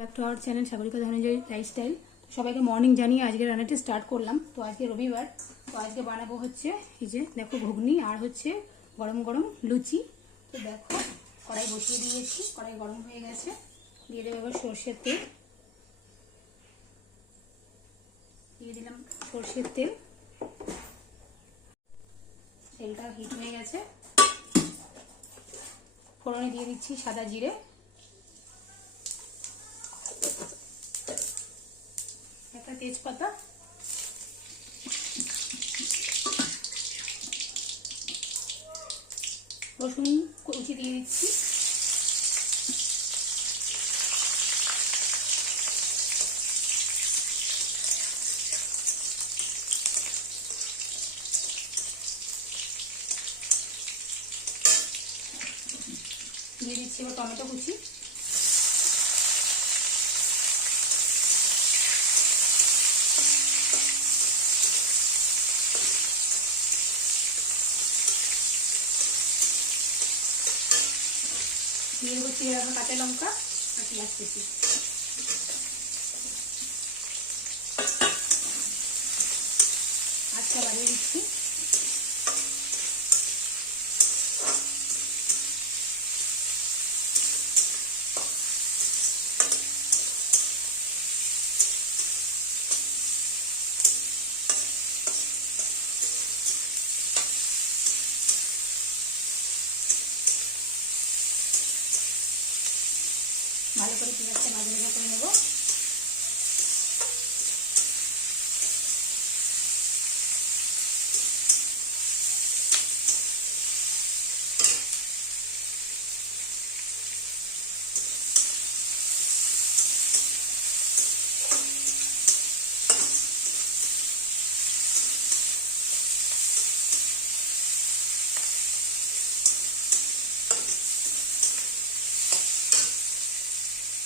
Back to our channel Sagarika Dhananjay lifestyle. সবাইকে morning জানিয়ে আজকে রান্নাটি স্টার্ট করলাম। তো আজকে রবিবার, তো আজকে বানাবো হচ্ছে এই যে দেখো ঘুগনি আর হচ্ছে গরম গরম লুচি। তো দেখো কড়াই বসিয়ে দিয়েছি, কড়াই গরম হয়ে গেছে। দিয়ে দেবো এবার সর্ষের তেল, দিয়ে দিলাম সর্ষের তেল। তেলটা হিট হয়ে গেছে, ফোড়নে দিয়ে দিচ্ছি সাদা জিরে, একটা তেজপাতা, রসুন কুচি দিয়ে দিচ্ছি, দিয়ে দিচ্ছি এবার টমেটো কুচি, দিয়ে দেবো চিড়ে রাখা কাঁচা লঙ্কা আর পেঁয়াজ কুচি। আচ্ছা বাড়িয়ে দিচ্ছি, ভালো করে পেঁয়াজটা ভাজা ভাজা করে নেব।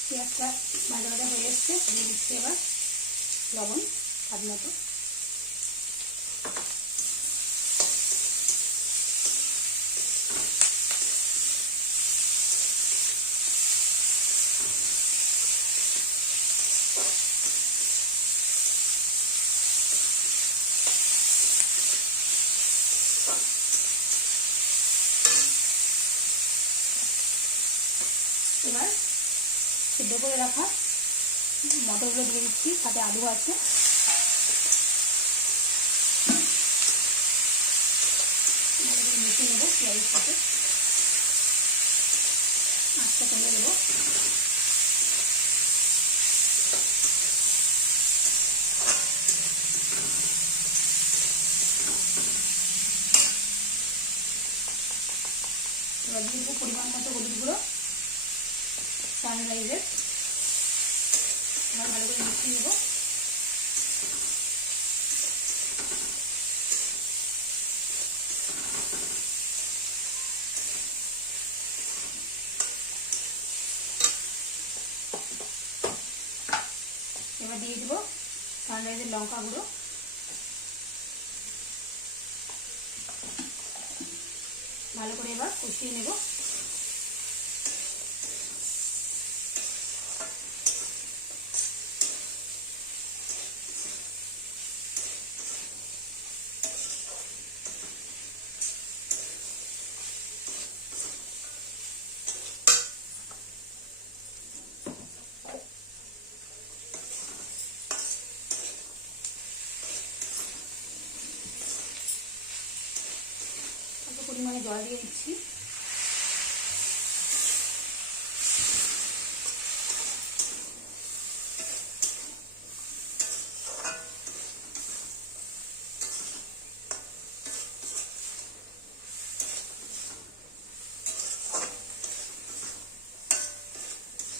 পেঁয়াজটা ভাজা ভাজা হয়ে এসছে, দিয়ে দিচ্ছি এবার লবণ স্বাদ মতো, এবার সিদ্ধ করে রাখা মটরগুলো দিয়ে দিচ্ছি, সাথে আলু আছে, ভালো করে মিশিয়ে নেবো পেঁয়াজের সাথে, আঁচটা কমিয়ে দেবো। এবার দিয়ে দেবো পরিমাণ মতো হলুদ গুঁড়ো সানরাইজের, এবার ভালো করে মিশিয়ে নেবো। এবার দিয়ে দেবো সানরাইজের লঙ্কা গুঁড়ো, ভালো করে এবার কষিয়ে নেব। পরিমাণে জল দিয়ে দিচ্ছি,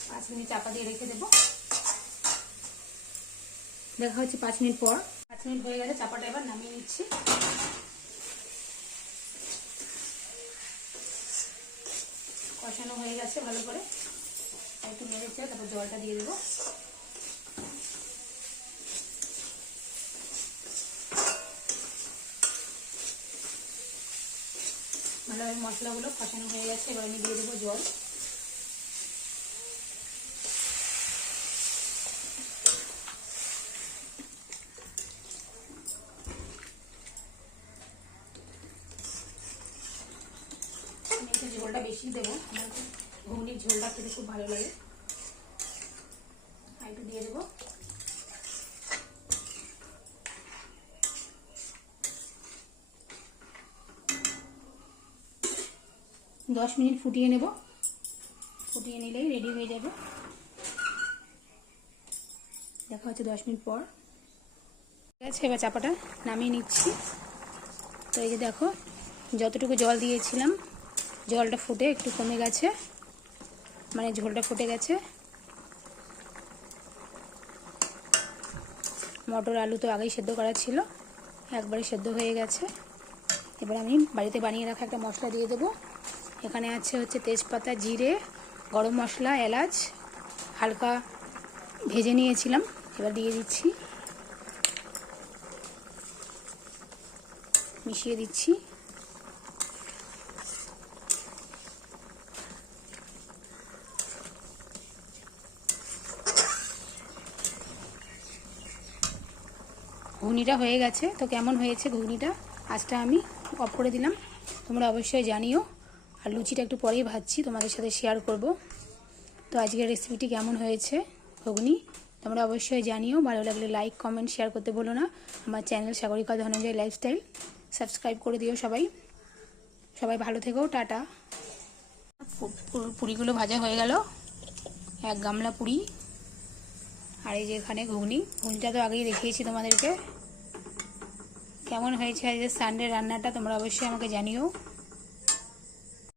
পাঁচ মিনিট চাপা দিয়ে রেখে দেবো। দেখা হচ্ছে 5 মিনিট পর। 5 মিনিট হয়ে গেছে, চাপাটা এবার নামিয়ে নিচ্ছি। কষানো হয়ে গেছে ভালো করে, একটু নেড়েছে, তারপর জলটা দিয়ে দেবো। ভালোভাবে মশলাগুলো কষানো হয়ে গেছে, এবার আমি দিয়ে দেবো জল। বেশি দেবো, আমার ঘুগনির ঝোলটা খেতে খুব ভালো লাগে। আর একটু দিয়ে দেবো। দশ মিনিট ফুটিয়ে নেব, ফুটিয়ে নিলেই রেডি হয়ে যাবে। দেখা হচ্ছে 10 মিনিট পর। ঠিক আছে, এবার চাপাটা নামিয়ে নিচ্ছি। তো এই যে দেখো, যতটুকু জল দিয়েছিলাম জলটা ফুটে একটু কমে গেছে, মানে ঝোলটা ফুটে গেছে। মটর আলু তো আগেই সেদ্ধ করা ছিল, একবারে সেদ্ধ হয়ে গেছে। এবার আমি বাড়িতে বানিয়ে রাখা একটা মশলা দিয়ে দেবো। এখানে আছে হচ্ছে তেজপাতা, জিরে, গরম মশলা, এলাচ হালকা ভেজে নিয়েছিলাম, এবার দিয়ে দিচ্ছি, মিশিয়ে দিচ্ছি। ঘুগনিটা হয়ে গেছে। তো কেমন হয়েছে ঘুগনিটা, আজটা আমি অফ করে দিলাম, তোমরা অবশ্যই জানিও। আর লুচিটা একটু পরেই ভাজছি, তোমাদের সাথে শেয়ার করব। তো আজকের রেসিপিটি কেমন হয়েছে ঘুগনি তোমরা অবশ্যই জানিও। ভালো লাগলে লাইক, কমেন্ট, শেয়ার করতে ভুলো না। আমার channel Sagarika Dhananjay lifestyle subscribe করে দিও সবাই। সবাই ভালো থেকো, টাটা। পুরিগুলো ভাজা হয়ে গেল, এক গামলা পুরি। আর এই যে এখানে ঘুগনিটা তো আগেই দেখিয়েছি তোমাদেরকে। কেমন হয়েছে আজকে সানডে রান্নাটা তোমরা অবশ্যই আমাকে জানিও।